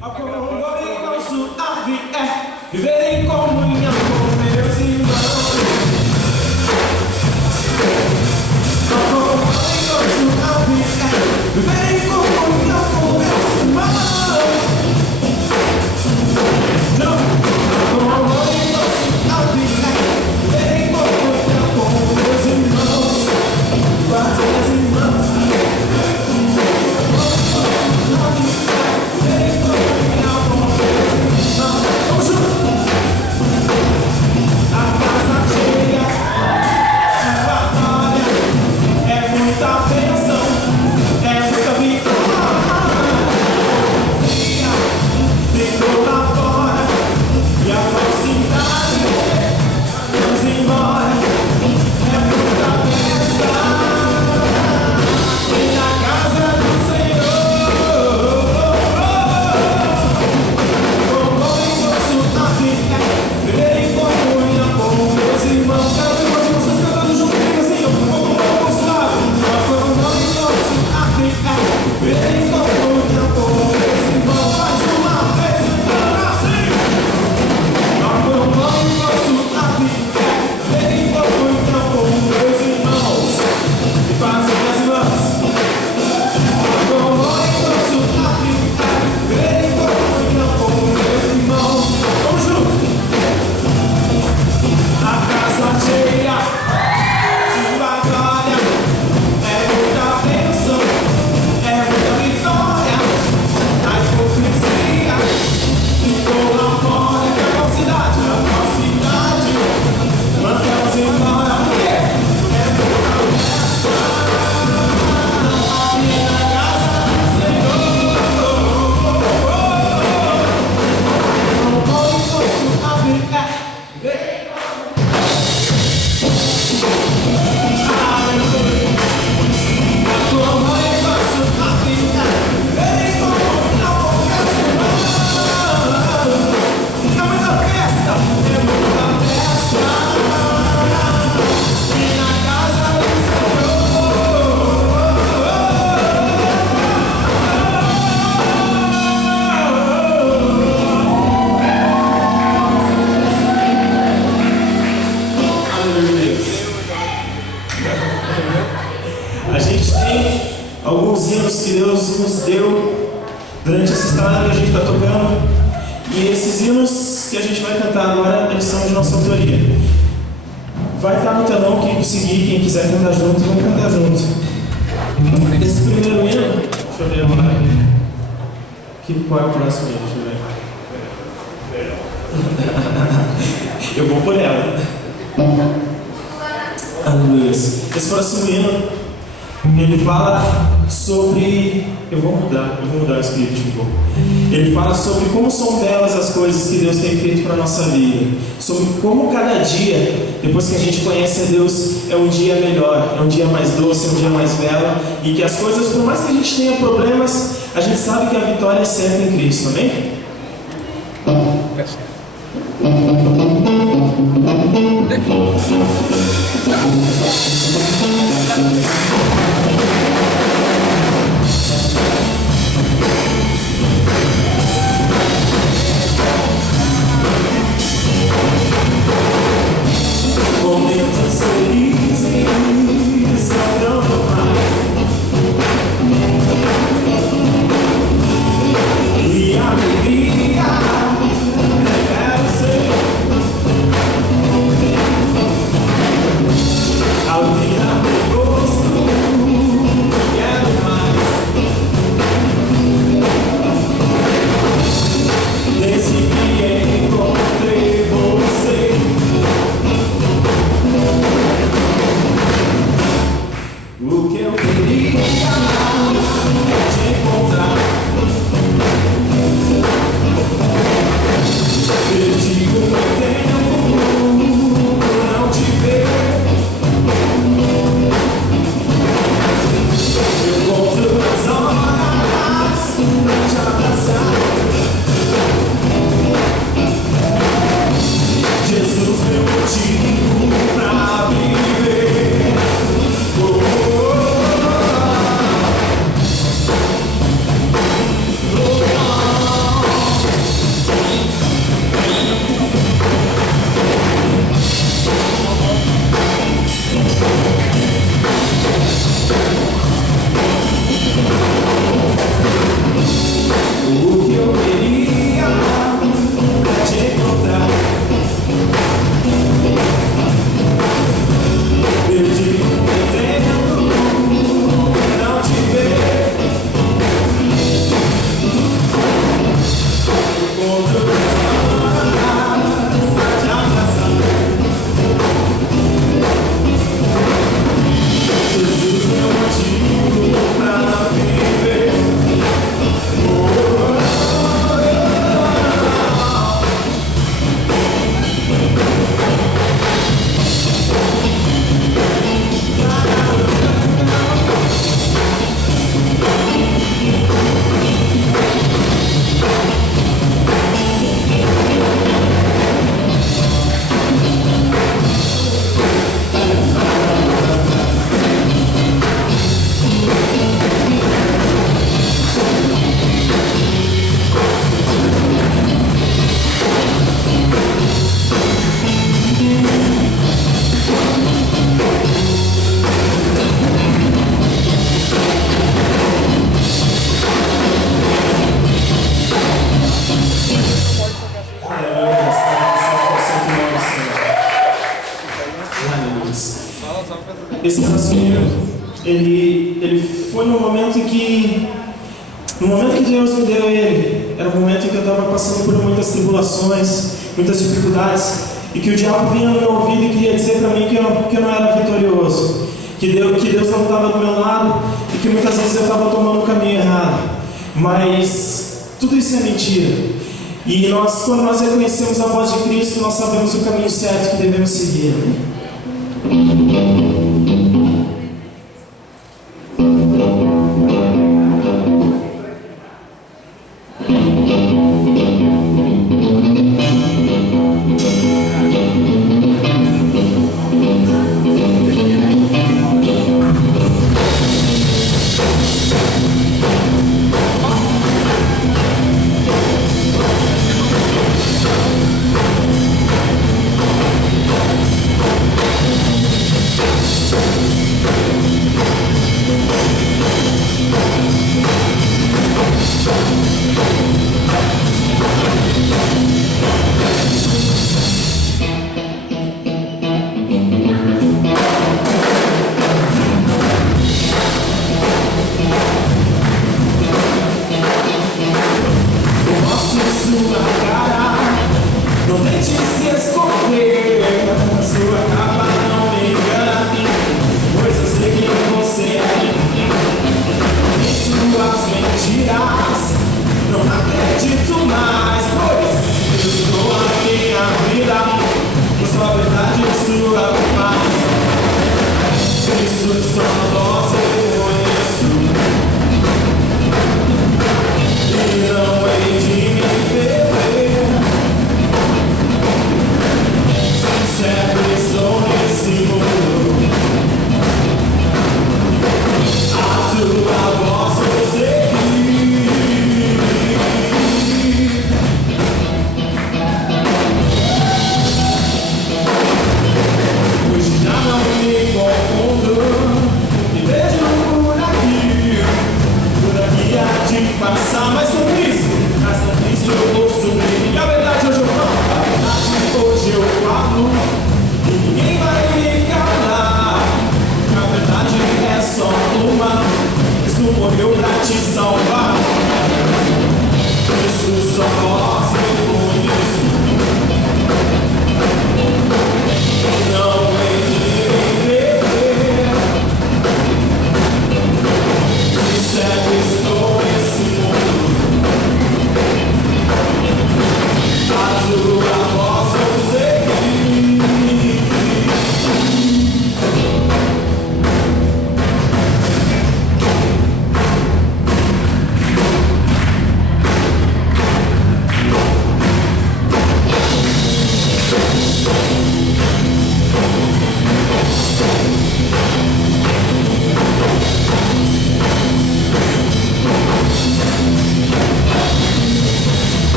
Agora eu gosto da vida, viver em comunhão com meus irmãos. Agora eu gosto da vida, viver em comunhão com meus irmãos. Agora eu gosto da vida, viver em comunhão com meus irmãos. Quase as irmãs. A gente tem alguns hinos que Deus nos deu durante essa estrada que a gente está tocando, e esses hinos que a gente vai cantar agora, eles são de nossa autoria. Vai estar no telão, quem conseguir, quem quiser cantar junto, vamos cantar junto. Esse primeiro hino, deixa eu ver agora. Qual é o próximo hino? Deixa eu ver. Eu vou por ela. Aleluia. Esse próximo hino, ele fala sobre... Eu vou mudar o script um pouco. Ele fala sobre como são belas as coisas que Deus tem feito para a nossa vida. Sobre como cada dia, depois que a gente conhece a Deus, é um dia melhor, é um dia mais doce, é um dia mais belo. E que as coisas, por mais que a gente tenha problemas, a gente sabe que a vitória é certa em Cristo, amém? Momentos felizes não mais, e a alegria quero ser. Ao virar meu rosto esse relacionamento, ele foi no momento em que Deus me deu ele, era um momento em que eu estava passando por muitas tribulações, muitas dificuldades, e que o diabo vinha no meu ouvido e queria dizer para mim que eu não era vitorioso, que Deus não estava do meu lado, e que muitas vezes eu estava tomando o caminho errado. Mas tudo isso é mentira. E quando nós reconhecemos a voz de Cristo, nós sabemos o caminho certo que devemos seguir.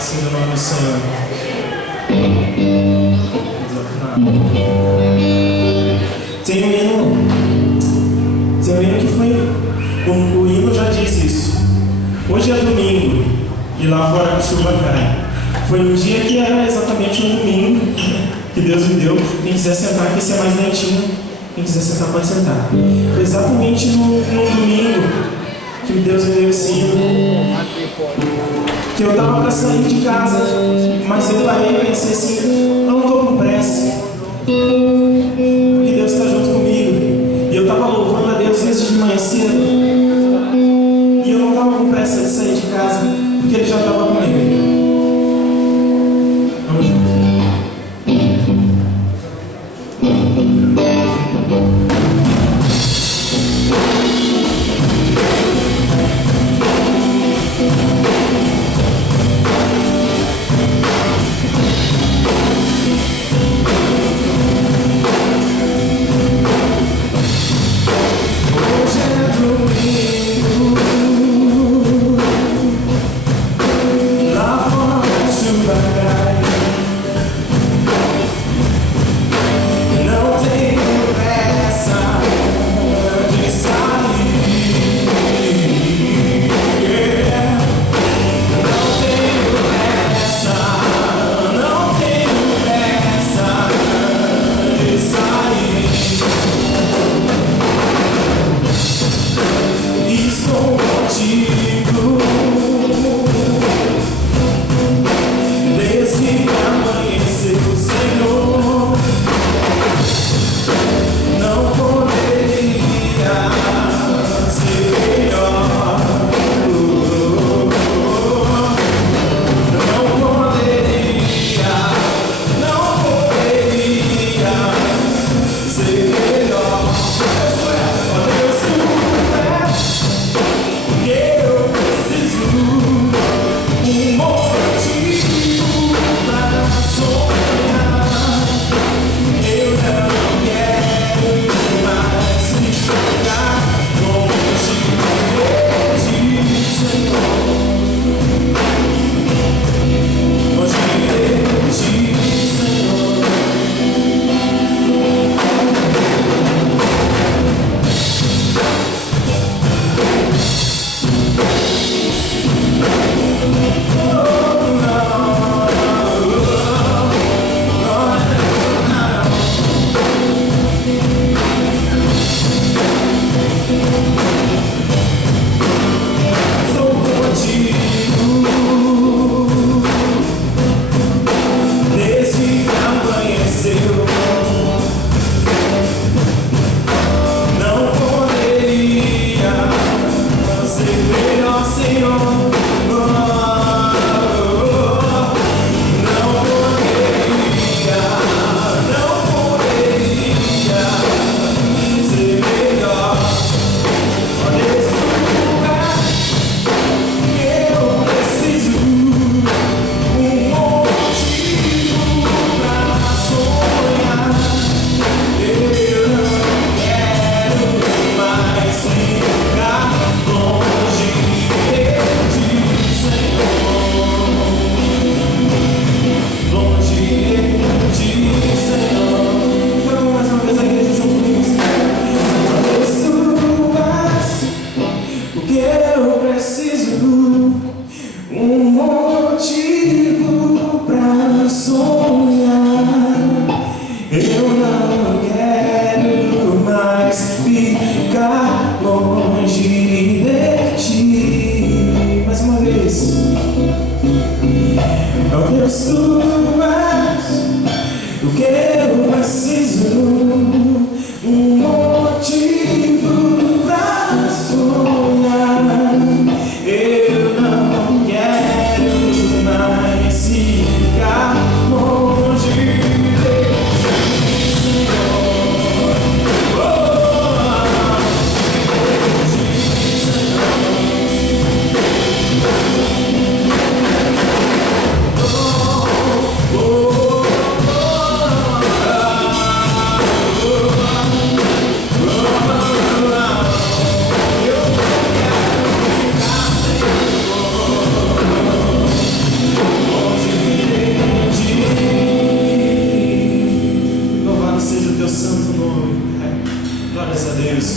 Seja o nome do Senhor. Tem um hino que foi. O hino já diz isso. Hoje é domingo e lá fora a chuva cai. Foi um dia que era exatamente um domingo que Deus me deu. Quem quiser sentar, que esse é mais lentinho. Quem quiser sentar, pode sentar. Foi exatamente no domingo que Deus me deu esse hino. Que eu estava para sair de casa, mas eu parei e pensei assim, eu não estou com pressa, porque Deus está junto comigo. E eu estava louvando a Deus desde de manhã cedo, e eu não estava com pressa de sair de casa, porque Ele já estava comigo. Vamos juntos. Ó Deus, tu és o que eu preciso, um motivo pra sonhar. Eu não quero mais ficar longe de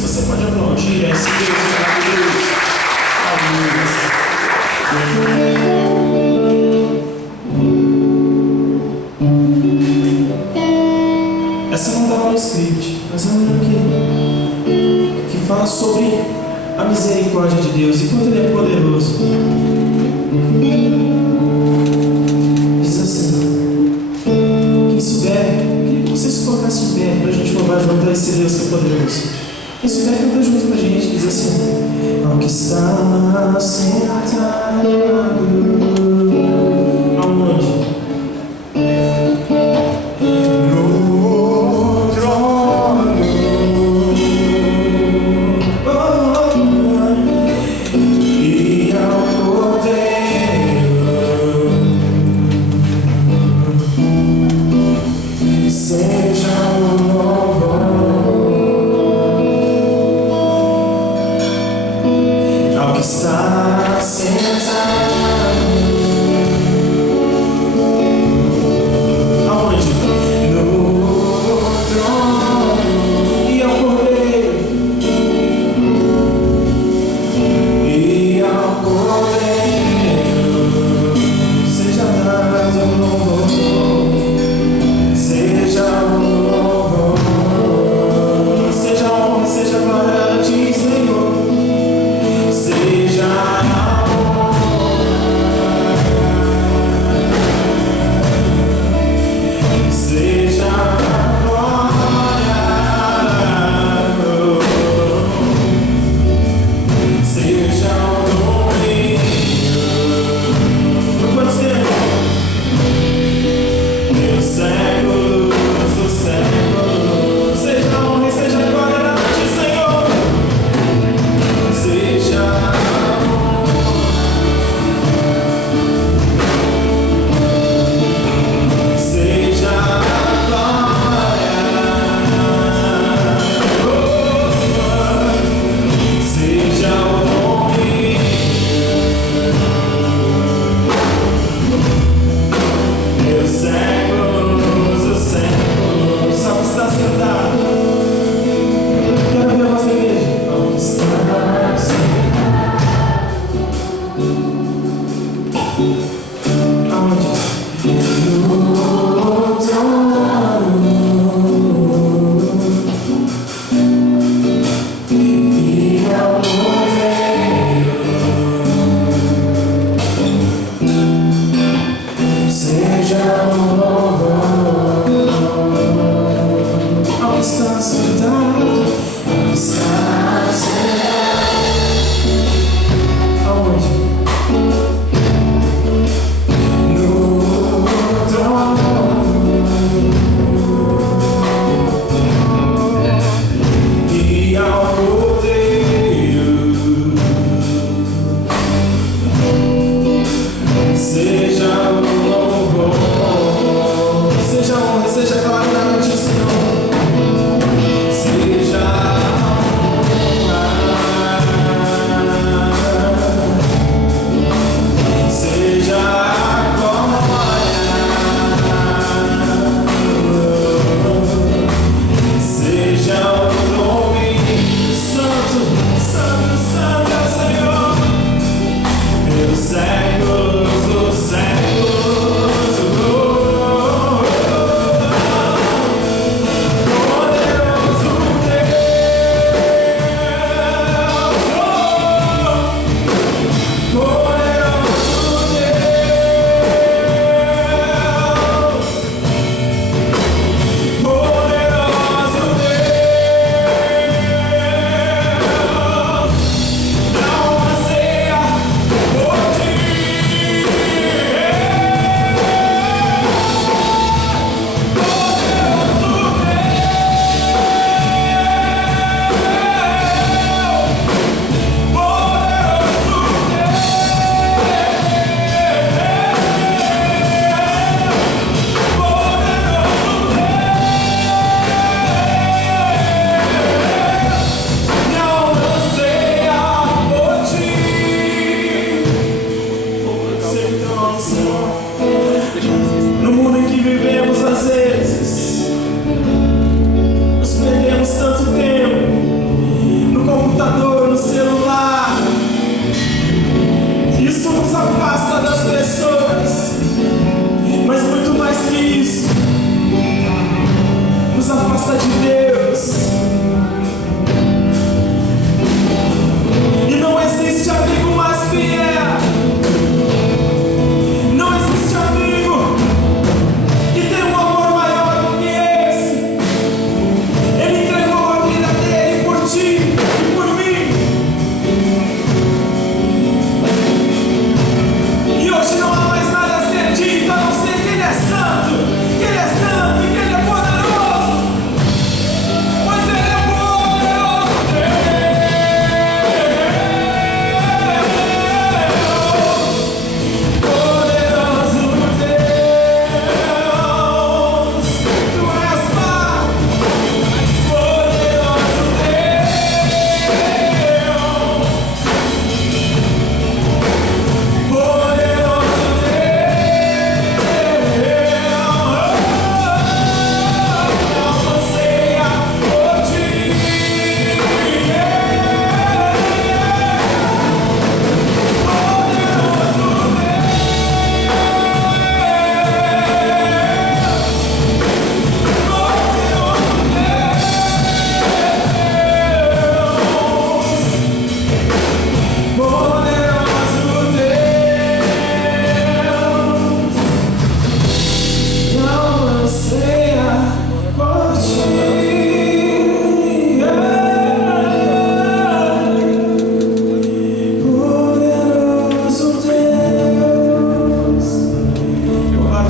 você pode aplaudir esse Deus maravilhoso. Essa não estava no script, mas é um livro que fala sobre a misericórdia de Deus e quanto Ele é poderoso. Diz assim: quem souber, queria que vocês se colocassem de pé para a gente louvar junto a esse Deus que é poderoso. Isso vai cantar junto com a gente, diz assim: ao que está sentado, aonde? No trono, e ao Cordeiro seja o está sentado, aonde? No trono, e ao Cordeiro, seja dado o louvor, seja o louvor, seja a honra, seja a glória a ti, Senhor. Seja a aonde? No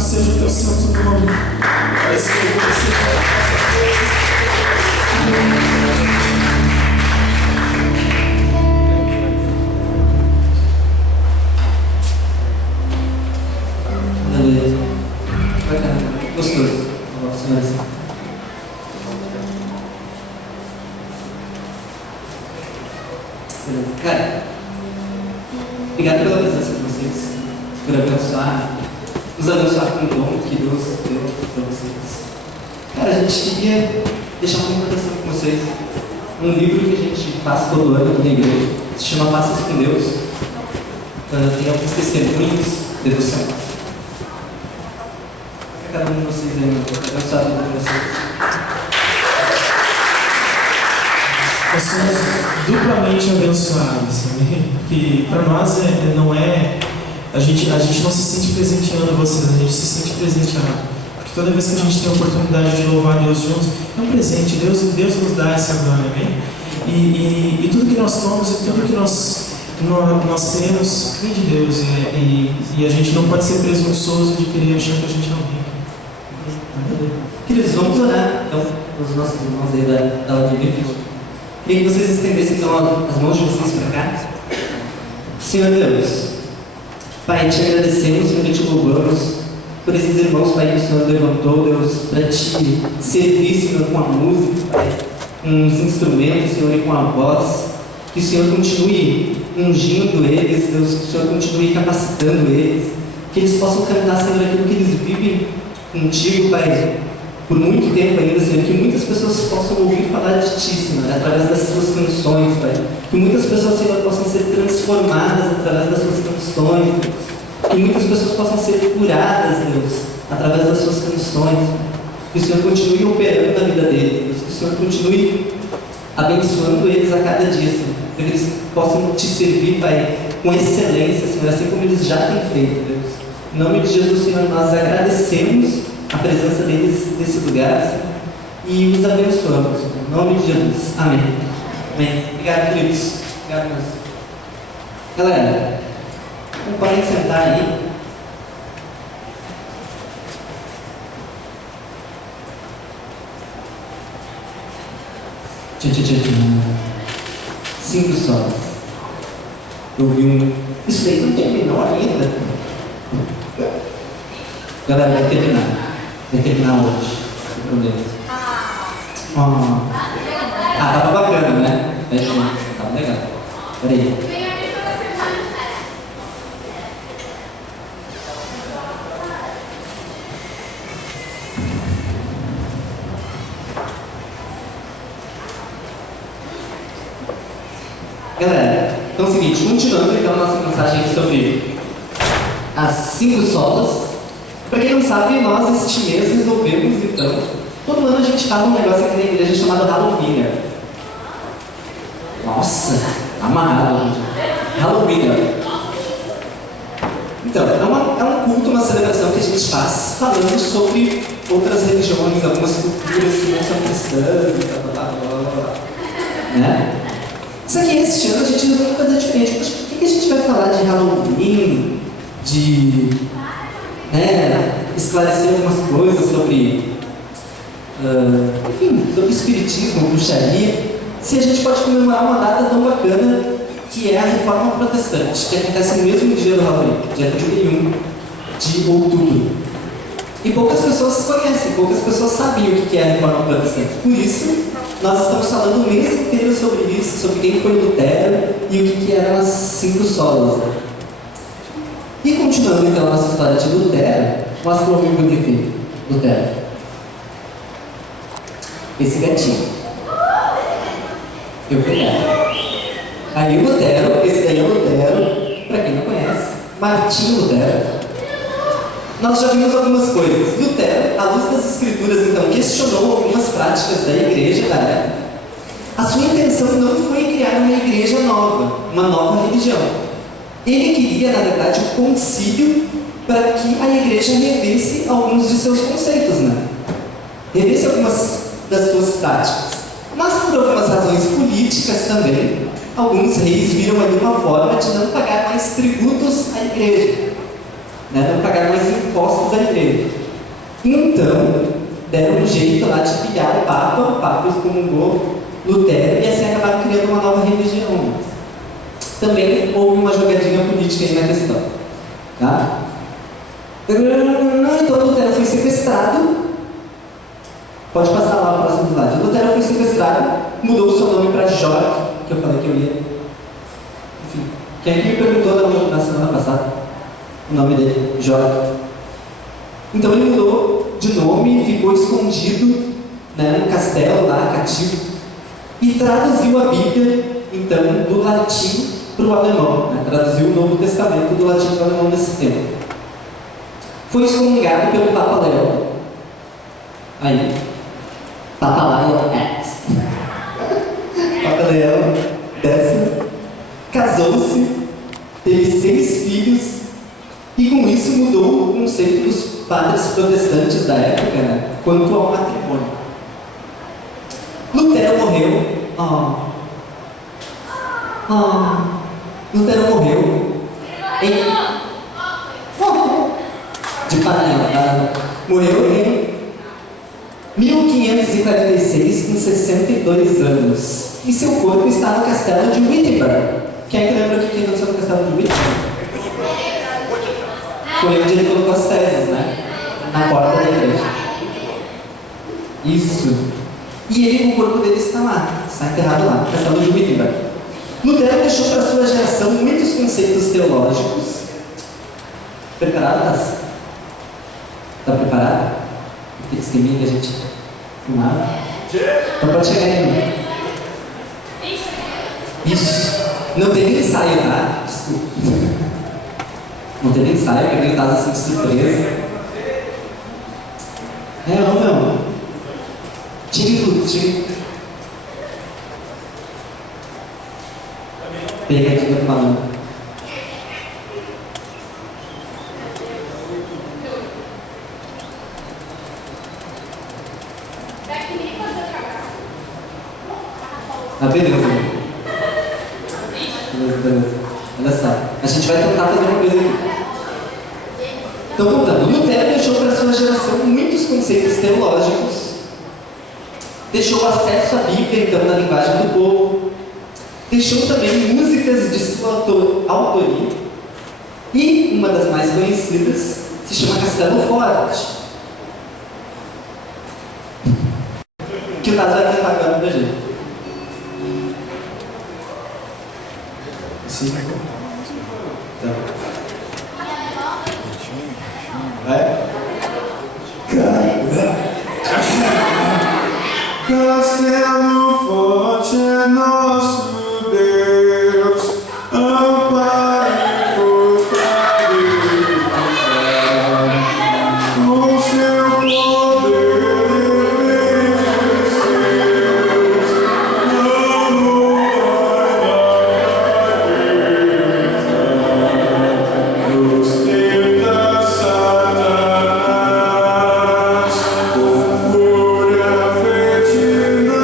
seja o teu santo nome. Pai, Senhor, você aleluia. Bacana, gostoso. Nossa, mas... Cara, obrigado pela presença de vocês, por nos abençoar com o dom que Deus deu para vocês. Cara, a gente queria deixar uma recomendação com vocês. Um livro que a gente passa todo ano aqui na igreja, se chama Passos com Deus. Tem alguns testemunhos, devocionais. Cada um de vocês aí, mano, abençoar a vida de vocês. Nós somos duplamente abençoados, amém? Que para nós não é. A gente não se sente presenteando vocês, a gente se sente presenteado. Porque toda vez que a gente tem a oportunidade de louvar a Deus juntos, é um presente. Deus nos dá essa glória, amém? E tudo que nós somos e tudo que nós temos vem de Deus. E a gente não pode ser presunçoso de querer achar que a gente não tem. Queridos, vamos orar então os nossos irmãos aí da Ordem Bíblica. Queria que vocês estendessem então as mãos de vocês para cá. Senhor Deus, Pai, te agradecemos, Senhor, e te louvamos por esses irmãos, Pai, que o Senhor levantou, Deus, para te servir, Senhor, com a música, Pai, com os instrumentos, Senhor, e com a voz. Que o Senhor continue ungindo eles, Deus, que o Senhor continue capacitando eles, que eles possam cantar, Senhor, aquilo que eles vivem contigo, Pai, por muito tempo ainda, Senhor, que muitas pessoas possam ouvir falar de Ti, Senhor, através das Suas canções, Pai. Que muitas pessoas, Senhor, possam ser transformadas através das Suas canções, Deus. Que muitas pessoas possam ser curadas, Deus, através das Suas canções. Que o Senhor continue operando na vida deles, Deus. Que o Senhor continue abençoando eles a cada dia, Senhor. Para que eles possam Te servir, Pai, com excelência, Senhor, assim como eles já têm feito, Deus. Em nome de Jesus, Senhor, nós agradecemos a presença deles nesse lugar, Senhor, e os abençoamos. Em nome de Jesus. Amém. Amém. Obrigado, queridos. Obrigado, meus. Galera, podem sentar aí. Tchim. 5 solos. Eu vi Isso aí não terminou ainda. Galera, vai terminar. Vai terminar hoje. Sem problema. Tava bacana, né? Tava legal. Peraí. Galera, então é o seguinte, continuando então a nossa mensagem sobre as 5 solas. Para quem não sabe, nós este mês resolvemos então, todo ano a gente faz um negócio aqui na igreja chamado Halloween. Nossa, amarrado, gente. Halloween. Então, é um culto, uma celebração que a gente faz falando sobre outras religiões, algumas culturas que não são cristãs e blá. Né? Só que este ano a gente resolveu fazer diferente. Poxa, por que a gente vai falar de Halloween, de esclarecer algumas coisas sobre, sobre espiritismo, bruxaria, se a gente pode comemorar uma data tão bacana que é a Reforma Protestante, que acontece no mesmo dia do Halloween, dia 31 de outubro. E poucas pessoas conhecem, poucas pessoas sabem o que é a Reforma Protestante. Por isso, nós estamos falando o mês inteiro sobre isso, sobre quem foi Lutero e o que eram as 5 solas. Né? E continuando então a nossa história de Lutero, mostra o amigo que tem Lutero. Esse gatinho. Eu peguei. Aí o Lutero, esse daí é o Lutero, para quem não conhece, Martinho Lutero. Nós já vimos algumas coisas. Lutero, à luz das escrituras, então, questionou algumas práticas da igreja da época. A sua intenção não foi criar uma igreja nova, uma nova religião. Ele queria, na verdade, um concílio para que a igreja revesse alguns de seus conceitos, né? Revesse algumas das suas práticas. Mas por algumas razões políticas também, alguns reis viram ali uma forma de não pagar mais tributos à igreja. Não pagar mais impostos à igreja. morrer. Então, deram um jeito lá de pilhar o Papa excomungou Lutero e assim acabaram criando uma nova religião. Também houve uma jogadinha política aí na questão. Tá? Então Lutero foi sequestrado. Pode passar lá o próximo slide. Lutero foi sequestrado, mudou o seu nome para Georg, que eu falei que eu ia. Enfim, quem me perguntou na semana passada o nome dele, Georg. Então ele mudou de nome, ficou escondido, né, no castelo lá, cativo, e traduziu a Bíblia, então, do latim para o alemão, né? Traduziu o Novo Testamento do latim para o alemão nesse tempo. Foi excomungado pelo Papa Leão. Aí, Papa Leão X. Papa Leão X casou-se, teve 6 filhos e com isso mudou o conceito dos padres protestantes da época, né, quanto ao matrimônio. Lutero morreu. Lutero morreu de panela. Morreu em 1546, com 62 anos. E seu corpo está no castelo de Wittenberg. Quem é que lembra o que aconteceu no castelo de Wittenberg? Foi onde ele colocou as teses, né? Na porta da igreja. Isso. E ele, o corpo dele está lá, está enterrado lá, no castelo de Wittenberg. Lutero deixou para sua geração muitos conceitos teológicos. Preparado, Tassi? Está preparado? Aquele esqueminha que a gente fumava? Então pode chegar aí, né? Ixi, não teve ensaio, tá? Desculpa. Não teve ensaio, porque ele estava assim de surpresa. Não. Tire luz, tire. Pega aqui no balão. Beleza. Olha só. A gente vai tentar fazer uma coisa aqui. Então, voltando. Lutero deixou para sua geração muitos conceitos teológicos. Deixou acesso à Bíblia, então, na linguagem do povo. Deixou também músicas de sua autoria. E uma das mais conhecidas se chama Castelo Forte. Que o Taz vai tentar agora pra gente. Sim. Tá. Vai? Castelo forte é nosso Deus, amparo e fortaleza, com seu poder defende os seus, não vai nos tenta Satanás, com fúria fetina.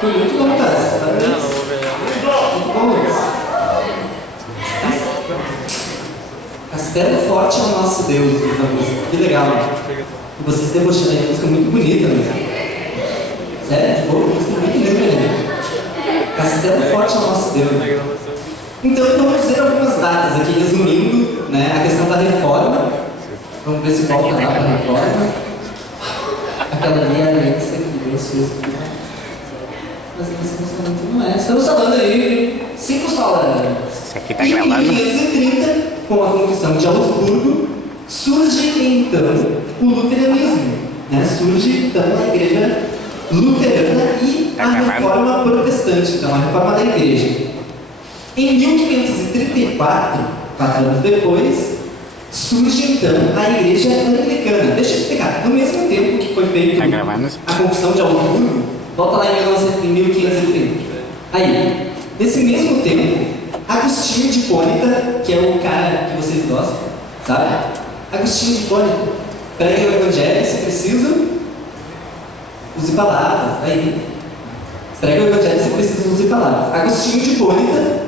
Foi muito bom, cara. Parabéns. Muito bom, Lucas. Castelo Forte é o nosso Deus, essa música. Que legal. E vocês debochando aí, uma música muito bonita, né? Sério, boa, música muito linda, né? mas tão forte é o nosso Deus. Então, vamos ver algumas datas aqui, resumindo, né, a questão da reforma. Vamos ver se volta lá para a reforma. Aquela ali é a aliança que Deus fez. Mas não é. Estamos falando aí de 5 solas. Isso aqui tá Em gravado. 1530, com a Confissão de Augsburgo, surge então o luteranismo. Né? Surge então a igreja luterana e a reforma protestante, então a reforma da igreja. Em 1534, 4 anos depois, surge então a igreja anglicana. Deixa eu explicar. No mesmo tempo que foi feita Tá gravando? a Confissão de Augsburgo, volta lá em 1530. Aí, nesse mesmo tempo, Agostinho de Hipólita, que é o cara que vocês gostam, sabe? Agostinho de Hipólita, prega o evangelho, se preciso, use palavras. Aí, prega o evangelho, se preciso, use palavras. Agostinho de Hipólita,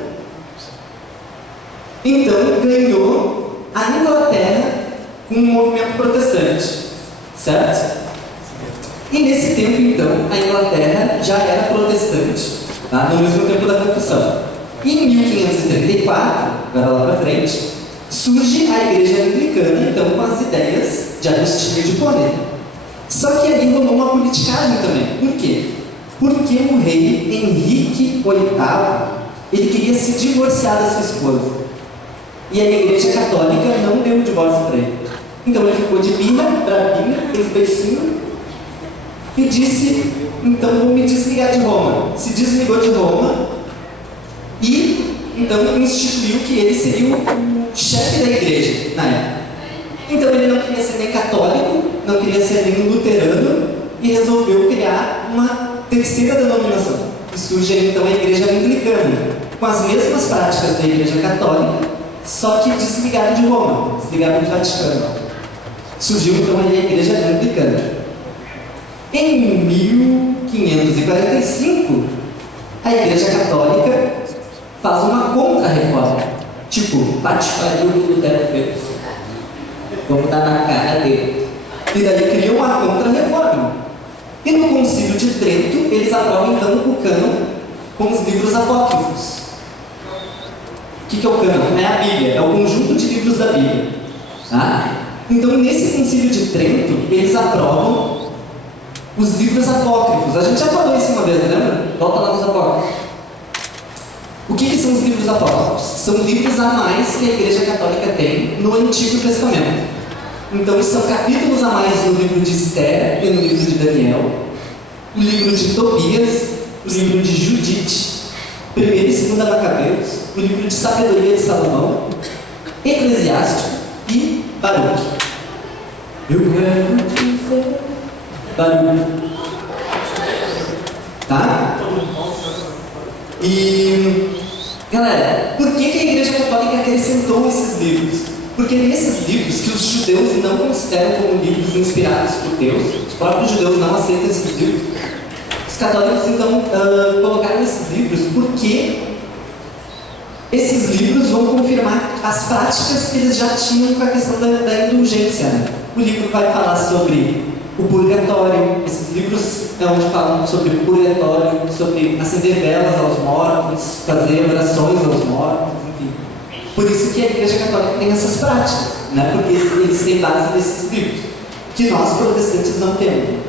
então, ganhou a Inglaterra com um movimento protestante, certo? E nesse tempo, então, a Inglaterra já era protestante, tá? No mesmo tempo da Confissão. E em 1534, agora lá para frente, surge a igreja anglicana, então, com as ideias de Agostinho de Hipólita. Só que ali rolou uma politicagem também. Por quê? Porque o rei Henrique VIII, ele queria se divorciar da sua esposa. E a igreja católica não deu o divórcio para ele. Então ele ficou de birra, brabinha, fez beicinho e disse, então vou me desligar de Roma. Se desligou de Roma e então instituiu que ele seria o chefe da igreja na época. Então ele não queria ser nem católico, não queria ser nem luterano e resolveu criar uma terceira denominação. E surge então a igreja anglicana, com as mesmas práticas da igreja católica, só que desligaram de Roma, desligaram do Vaticano. Surgiu então aí a igreja anglicana. Em 1545, a igreja católica faz uma contra-reforma. Tipo, patifaria o que Lutero fez. Vamos dar na cara dele. E daí criam uma contra-reforma. E no Concílio de Trento, eles aprovam então o cânon com os livros apócrifos. O que é o cânon? É a Bíblia, é o conjunto de livros da Bíblia. Tá? Então, nesse Concílio de Trento, eles aprovam os livros apócrifos. A gente já falou isso uma vez, lembra? Volta lá nos apócrifos. O que são os livros apócrifos? São livros a mais que a Igreja Católica tem no Antigo Testamento. Então, são capítulos a mais no livro de Esther e no livro de Daniel, o livro de Tobias, o livro de Judite, 1º e 2º Macabeus, o livro de Sabedoria de Salomão, Eclesiástico e Baruque. Eu quero dizer Baruque. Tá? E, galera, por que a Igreja Católica acrescentou esses livros? Porque nesses livros, que os judeus não consideram como livros inspirados por Deus, os próprios judeus não aceitam esses livros, os católicos então colocaram esses livros porque esses livros vão confirmar as práticas que eles já tinham com a questão da indulgência. Né? O livro vai falar sobre o purgatório, esses livros é onde falam sobre o purgatório, sobre acender velas aos mortos, fazer orações aos mortos, enfim. Por isso que a Igreja Católica tem essas práticas, né? Porque eles têm base nesses livros, que nós protestantes não temos.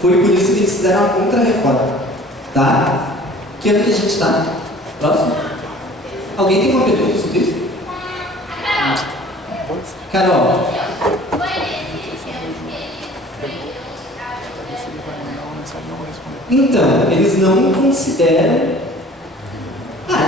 Foi por isso que eles fizeram a contra-reforma. Tá? Que ano que a gente está? Próximo? Alguém tem uma pergunta sobre isso? Carol. Então, eles não consideram...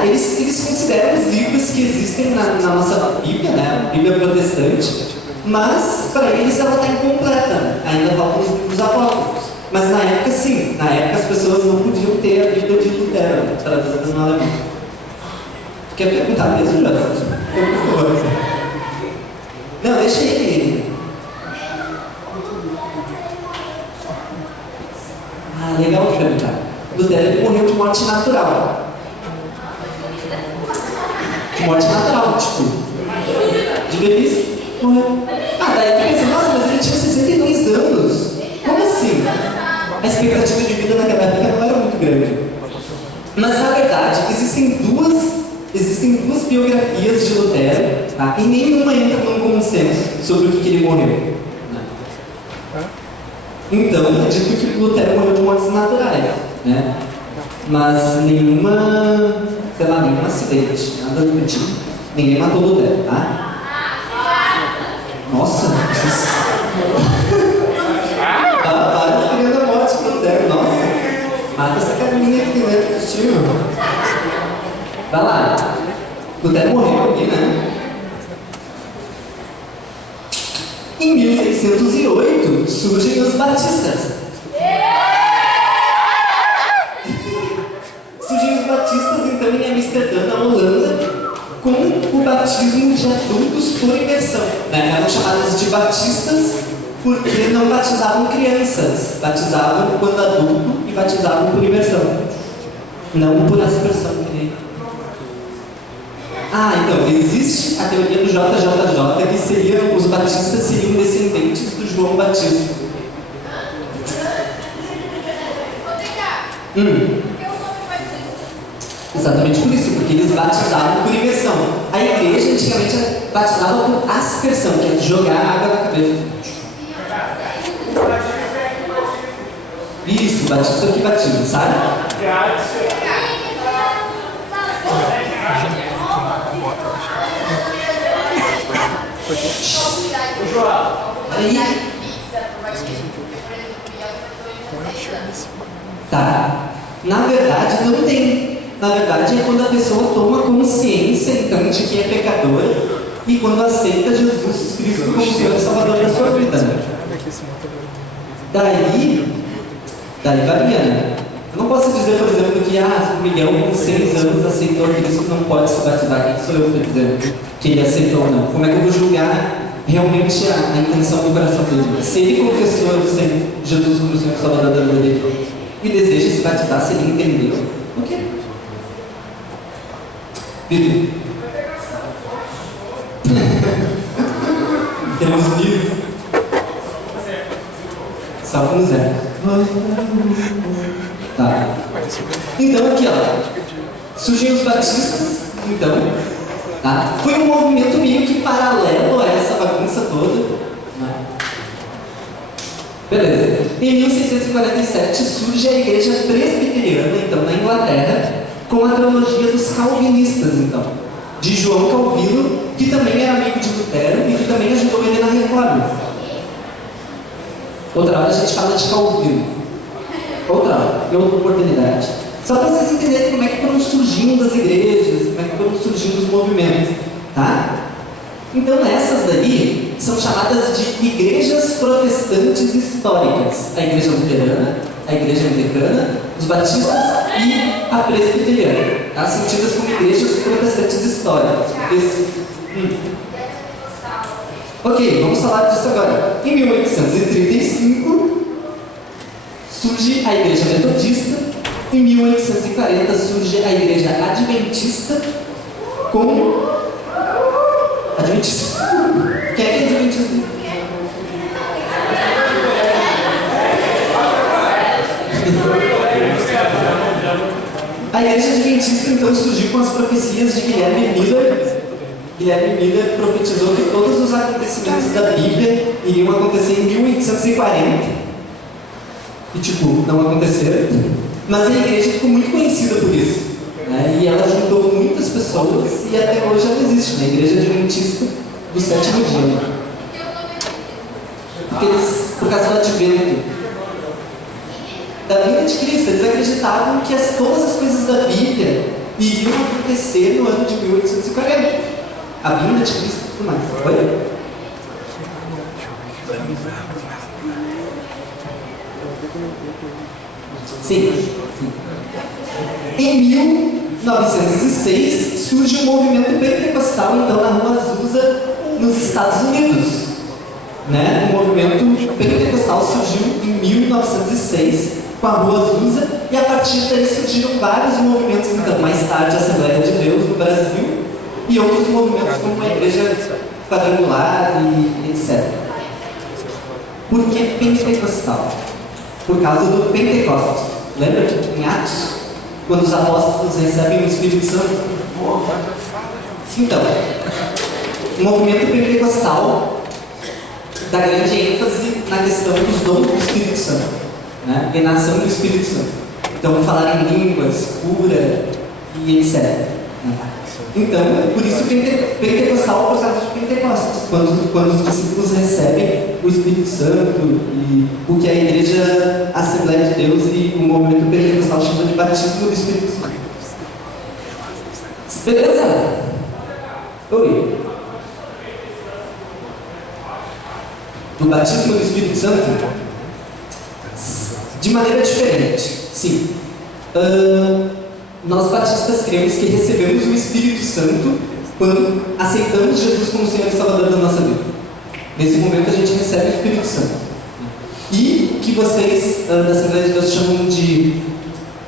eles consideram os livros que existem na nossa Bíblia, né? A Bíblia protestante, mas para eles ela está incompleta, né? Ainda faltam os livros apócrifos. Mas na época sim, na época as pessoas não podiam ter a Bíblia de Lutero, traduzida no alemão. Quer perguntar mesmo, José? Por favor. Não, deixa ele. Legal de perguntar. Lutero morreu de morte natural. De morte natural, tipo. De velhice, morreu. Daí tu pensa, nossa, mas ele tinha 62 anos. Como assim? A expectativa de vida naquela época não era muito grande. Mas na verdade, existem duas biografias de Lutero, tá? E nenhuma entra num consenso sobre o que ele morreu. Né? Então, é dito que Lutero morreu de mortes naturais, né? Mas nenhuma, sei lá, nenhum acidente, nada do tipo. Ninguém matou Lutero, tá? Nossa, vocês... Para criando a morte de Lutero, nossa. Mata essa carinha aqui dentro do tio. Vai lá. Lutero morreu aqui, né? Em 1608 surgem os batistas. Surgem os batistas então em Amsterdã, na Holanda, com o batismo de adultos por imersão. Né? Eram chamadas de batistas porque não batizavam crianças, batizavam quando adulto e batizavam por imersão, não por aspersão. Então, existe a teoria do JJJ que seriam, os batistas seriam descendentes do João Batista. Exatamente por isso, porque eles batizavam por imersão. A igreja antigamente batizava por aspersão, que é jogar água na cabeça. Isso, batista que batiza, sabe? Tá. Na verdade, não tem. Na verdade, é quando a pessoa toma consciência, então, de que é pecador e quando aceita Jesus Cristo como Senhor e Salvador da sua vida. Daí varia, né? Eu não posso dizer, por exemplo, que o Miguel com 6 anos aceitou Cristo, não pode se batizar. Quem sou eu para dizer que ele aceitou ou não? Como é que eu vou julgar realmente a intenção do coração dele? Se ele confessou Jesus como Senhor e Salvador da vida dele e deseja se batizar, se ele entendeu, ok. Vitor. Temos livros. Salve no zero. Tá. Então aqui, surgem os batistas, então, tá? Foi um movimento meio que paralelo a essa bagunça toda, né? Beleza. Em 1647 surge a igreja presbiteriana, então, na Inglaterra, com a teologia dos calvinistas, então, de João Calvino, que também era amigo de Lutero e que também ajudou ele na reforma. Outra hora a gente fala de Calvino. Outra hora, em outra oportunidade. Só para vocês entenderem como é que foram surgindo as igrejas, como é que foram surgindo os movimentos, tá? Então essas daí são chamadas de igrejas protestantes históricas. A igreja luterana, a igreja anglicana, os batistas e a presbiteriana, tá? Sentidas como igrejas protestantes históricas. Ok, vamos falar disso agora. Em 1835 surge a igreja metodista. Em 1840 surge a igreja adventista com... Adventista? Quem é adventista? A igreja adventista então surgiu com as profecias de Guilherme Miller. Guilherme Miller profetizou que todos os acontecimentos da Bíblia iriam acontecer em 1840. E tipo, não aconteceram. Mas a igreja ficou muito conhecida por isso, né? E ela juntou muitas pessoas e até hoje ela existe, né? A igreja adventista do sétimo dia. Porque eles, por causa do advento da vinda de Cristo, eles acreditavam que todas as coisas da Bíblia iriam acontecer no ano de 1840. A vinda de Cristo e tudo mais. Oi? Sim. Em 1906 surge o movimento pentecostal, então, na Rua Azusa, nos Estados Unidos. Né? O movimento pentecostal surgiu em 1906 com a Rua Azusa, e a partir daí surgiram vários movimentos, então, mais tarde a Assembleia de Deus no Brasil, e outros movimentos como a Igreja Quadrangular e etc. Por que pentecostal? Por causa do Pentecostes. Lembra de em Atos? quando os apóstolos recebem o Espírito Santo? Então, o movimento pentecostal dá grande ênfase na questão dos dons do Espírito Santo, né? E na ação do Espírito Santo. Então, falar em línguas, cura e etc. Né? Então, por isso pentecostal por causa de Pentecostes, quando os discípulos recebem o Espírito Santo e o que a Igreja Assembleia de Deus e o movimento pentecostal chama de batismo do Espírito Santo. Beleza? Oi. Do batismo do Espírito Santo? De maneira diferente, sim. Nós batistas cremos que recebemos o Espírito Santo quando aceitamos Jesus como Senhor e Salvador da nossa vida. Nesse momento a gente recebe o Espírito Santo. E o que vocês da Assembleia de Deus chamam de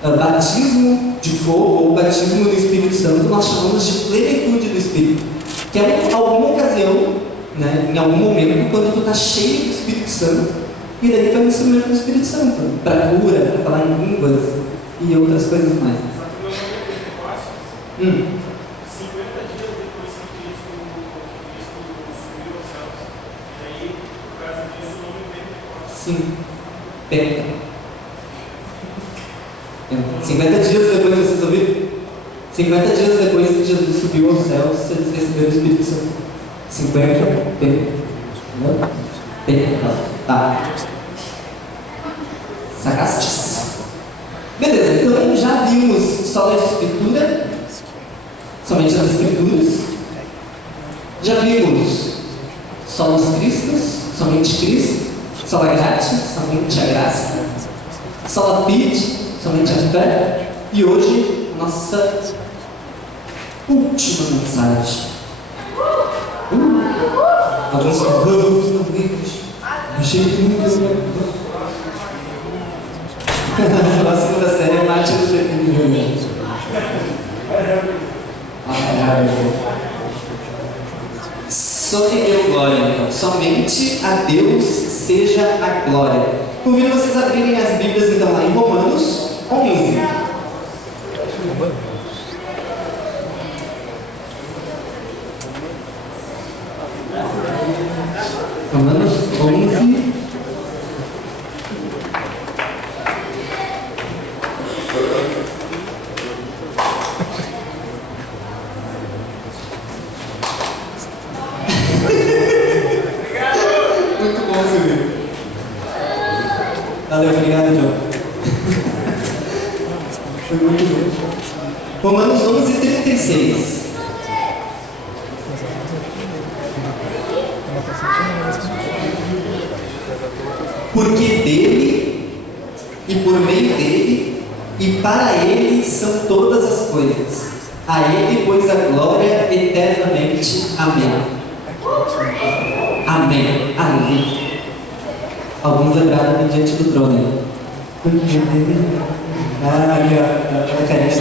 batismo de fogo ou batismo do Espírito Santo, nós chamamos de plenitude do Espírito. Que é em alguma ocasião, né, em algum momento, quando tu está cheio do Espírito Santo, e daí tu é um instrumento do Espírito Santo, para cura, para falar em línguas e outras coisas mais. 50 dias depois que Cristo subiu aos céus, e aí, por causa disso, o nome Pentecostes. Sim, Penta. 50 dias depois, vocês ouviram? 50 dias depois que Jesus subiu aos céus, eles receberam o Espírito Santo. 50 Penta. Tá. Sacastes. Beleza, então já vimos só a Escritura, somente as Escrituras. Já vimos só os Cristos, somente Cristo, só a graça, somente a graça, só a fide, somente a fé. E hoje, a nossa última mensagem. Alguns finalmente. Achei que muito. A próxima da série é Mate do Chequinho. Só que deu glória, então. Somente a Deus seja a glória. Convido vocês a abrirem as Bíblias, então, lá em Romanos 11. Romanos 11. Muito bom, Silvio. Valeu, obrigado, João. Foi muito bom. Romanos 11:36. Porque dele, e por meio dele, e para ele são todas as coisas. A ele, pois, a glória eternamente. Amém. Amém. Amém. Alguns lembraram diante do trono. Porque dele. A carinha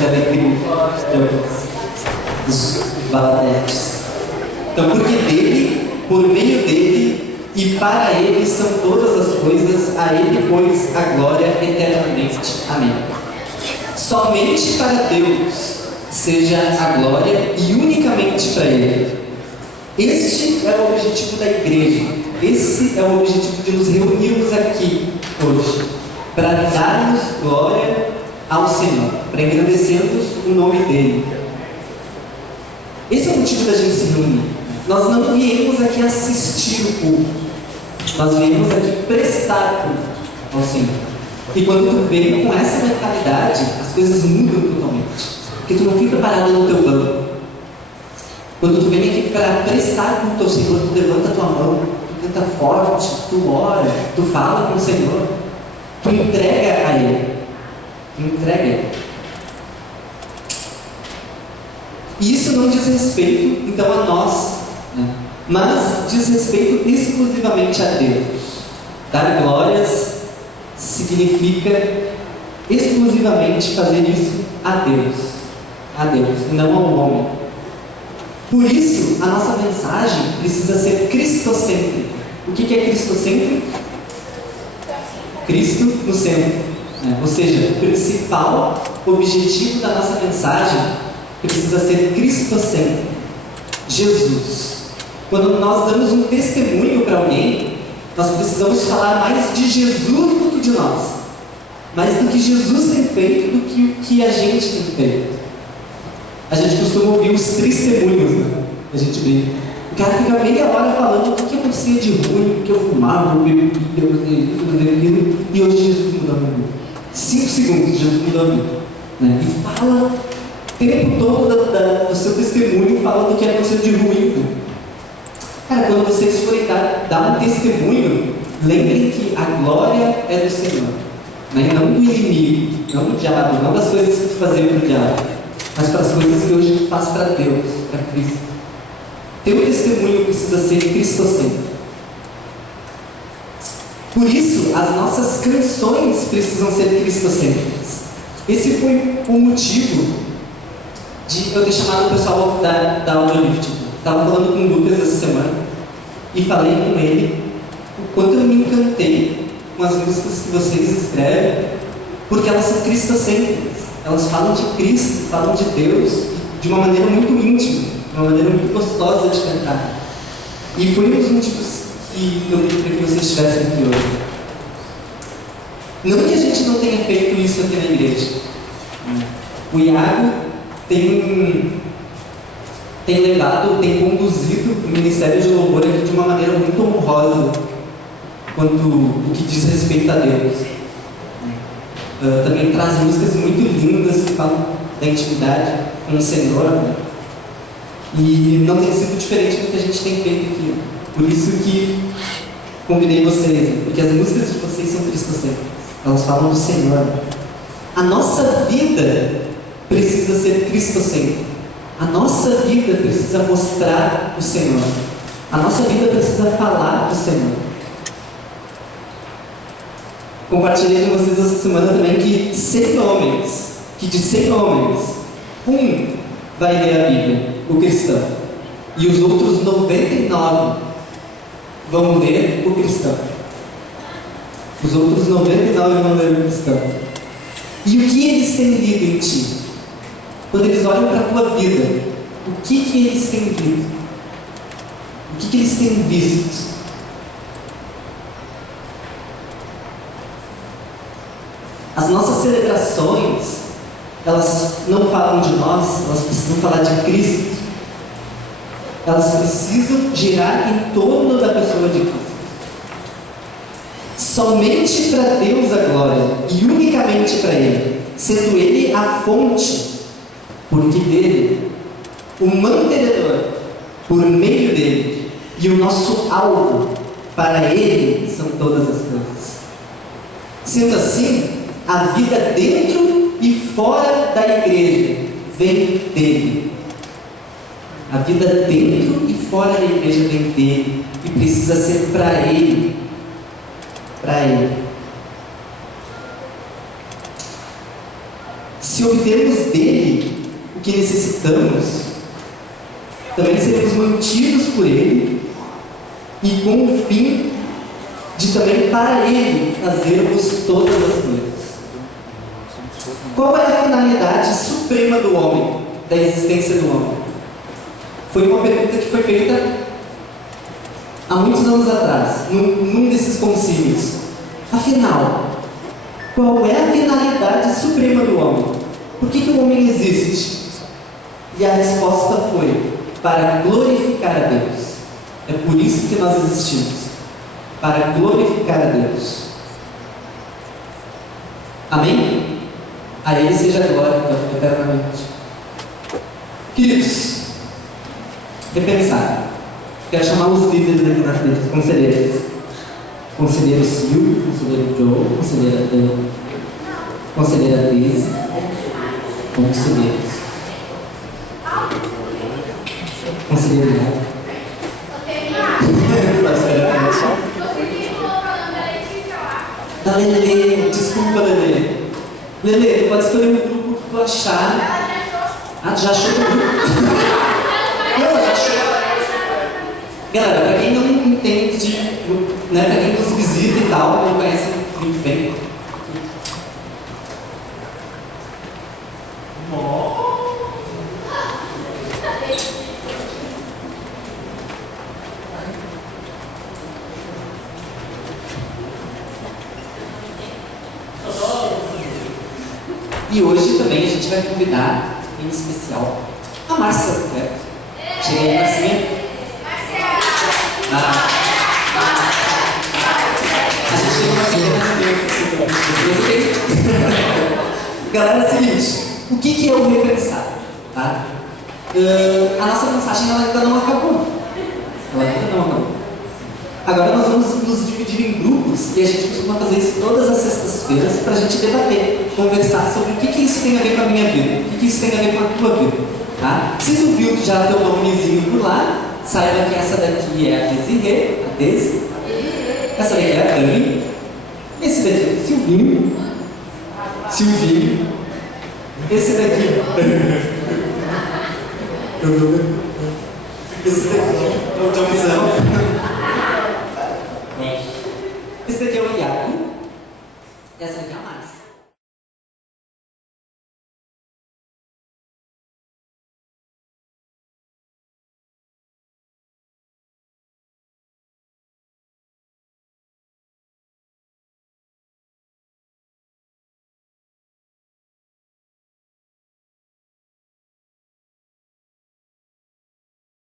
da alegria. Dos baladetes. Então, porque dele, por meio dele, e para ele são todas as coisas, a ele, pois, a glória eternamente. Amém. Somente para Deus seja a glória e unicamente para Ele. Este é o objetivo da igreja. Esse é o objetivo de nos reunirmos aqui hoje, para darmos glória ao Senhor, para engrandecermos o nome dEle. Esse é o motivo da gente se reunir. Nós não viemos aqui assistir o culto, nós viemos aqui prestar culto ao Senhor. E quando tu vem com essa mentalidade, as coisas mudam totalmente. Porque tu não fica parado no teu banco. Quando tu vem aqui para prestar culto ao Senhor, tu levanta a tua mão, tu canta forte, tu ora, tu fala com o Senhor, tu entrega a Ele. Tu entrega a Ele. E isso não diz respeito, então, a nós, né? Mas diz respeito exclusivamente a Deus. Dar glórias significa exclusivamente fazer isso a Deus, não ao homem. Por isso, a nossa mensagem precisa ser cristocêntrica. O que é cristocêntrico? Cristo no centro, né? Ou seja, o principal o objetivo da nossa mensagem precisa ser cristocêntrico. Jesus. Quando nós damos um testemunho para alguém, nós precisamos falar mais de Jesus do que de nós. Mais do que Jesus tem feito, do que o que a gente tem feito. A gente costuma ouvir os testemunhos, né? A gente brinca. O cara fica meia hora falando o que acontecia de ruim, que eu fumava, eu bebia, eu fazia isso, eu fazia aquilo, e hoje Jesus mudou a minha vida. 5 segundos, Jesus mudou a minha vida. Né? E fala o tempo todo do seu testemunho, falando o que aconteceu de ruim. Né? Cara, quando vocês forem dar um testemunho, lembrem que a glória é do Senhor. Né? Não do inimigo, não do diabo, não das coisas que faziam para o diabo, mas para as coisas que hoje faz para Deus, para Cristo. Teu testemunho precisa ser cristocêntrico. Por isso, as nossas canções precisam ser cristocêntricas. Esse foi o motivo de eu ter chamado o pessoal da Autolift. Estava falando com o Lucas essa semana e falei com ele o quanto eu me encantei com as músicas que vocês escrevem, porque elas são cristocêntricas. Elas falam de Cristo, falam de Deus de uma maneira muito íntima, de uma maneira muito gostosa de cantar. E foi um dos motivos que eu pedi para que vocês estivessem aqui hoje. Não que a gente não tenha feito isso aqui na igreja. O Iago tem conduzido o Ministério de Louvor aqui de uma maneira muito honrosa quanto o que diz respeito a Deus. Também traz músicas muito lindas que falam da intimidade com o Senhor. E não tem sido diferente do que a gente tem feito aqui. Por isso que convidei vocês, porque as músicas de vocês são cristocêntricas. Elas falam do Senhor. A nossa vida precisa ser cristocêntrica. A nossa vida precisa mostrar o Senhor. A nossa vida precisa falar do Senhor. Compartilhei com vocês essa semana também que de 100 homens, um vai ler a Bíblia, o cristão. E os outros 99 vão ler o cristão. Os outros 99 vão ler o cristão. E o que eles têm lido em ti? Quando eles olham para a tua vida, o que eles têm lido? O que eles têm visto? As nossas celebrações, elas não falam de nós, elas precisam falar de Cristo. Elas precisam girar em torno da pessoa de Cristo. Somente para Deus a glória, e unicamente para Ele, sendo Ele a fonte, porque dele, o mantenedor, por meio dele, e o nosso alvo, para Ele são todas as coisas. Sendo assim, a vida dentro e fora da igreja vem dele. A vida dentro e fora da igreja vem dele. E precisa ser para ele. Para ele. Se obtermos dele o que necessitamos, também seremos mantidos por ele e com o fim de também para ele fazermos todas as coisas. Qual é a finalidade suprema do homem, da existência do homem? Foi uma pergunta que foi feita há muitos anos atrás, num desses concílios. Afinal, qual é a finalidade suprema do homem? Por que o homem existe? E a resposta foi: para glorificar a Deus. É por isso que nós existimos, para glorificar a Deus. Amém? A Ele seja a glória, então, eternamente. Queridos, repensar. Quero chamar os líderes aqui na frente, os conselheiros. Conselheiro Silvio, conselheiro Joe, conselheira Dan, conselheira Daisy, conselheiros. Conselheiro Léo. Da Lelê, desculpa, Lelê. Lelê, tu pode escolher um grupo que tu achar. Ah, tu já achou o grupo? Não, já achou. Galera, pra quem não entende, né, pra quem nos visita e tal, não conhece muito bem. E hoje também a gente vai convidar, em especial, a Márcia. Chega aí, Marcinha. A gente chegou na Galera, é o seguinte, o que é o repensar? Tá? A nossa mensagem ela ainda não acabou. Agora nós vamos nos dividir em grupos e a gente costuma fazer isso todas as sextas-feiras para a gente debater, conversar sobre o que isso tem a ver com a minha vida, o que isso tem a ver com a tua vida. Tá? Se tu viu que já tem um nomezinho por lá, saiba que essa daqui é a Desirê, essa daqui é a Dani, esse daqui é o Silvinho, esse daqui é o Joãozão. Esse daqui é o Iago. Essa aqui é a Márcia.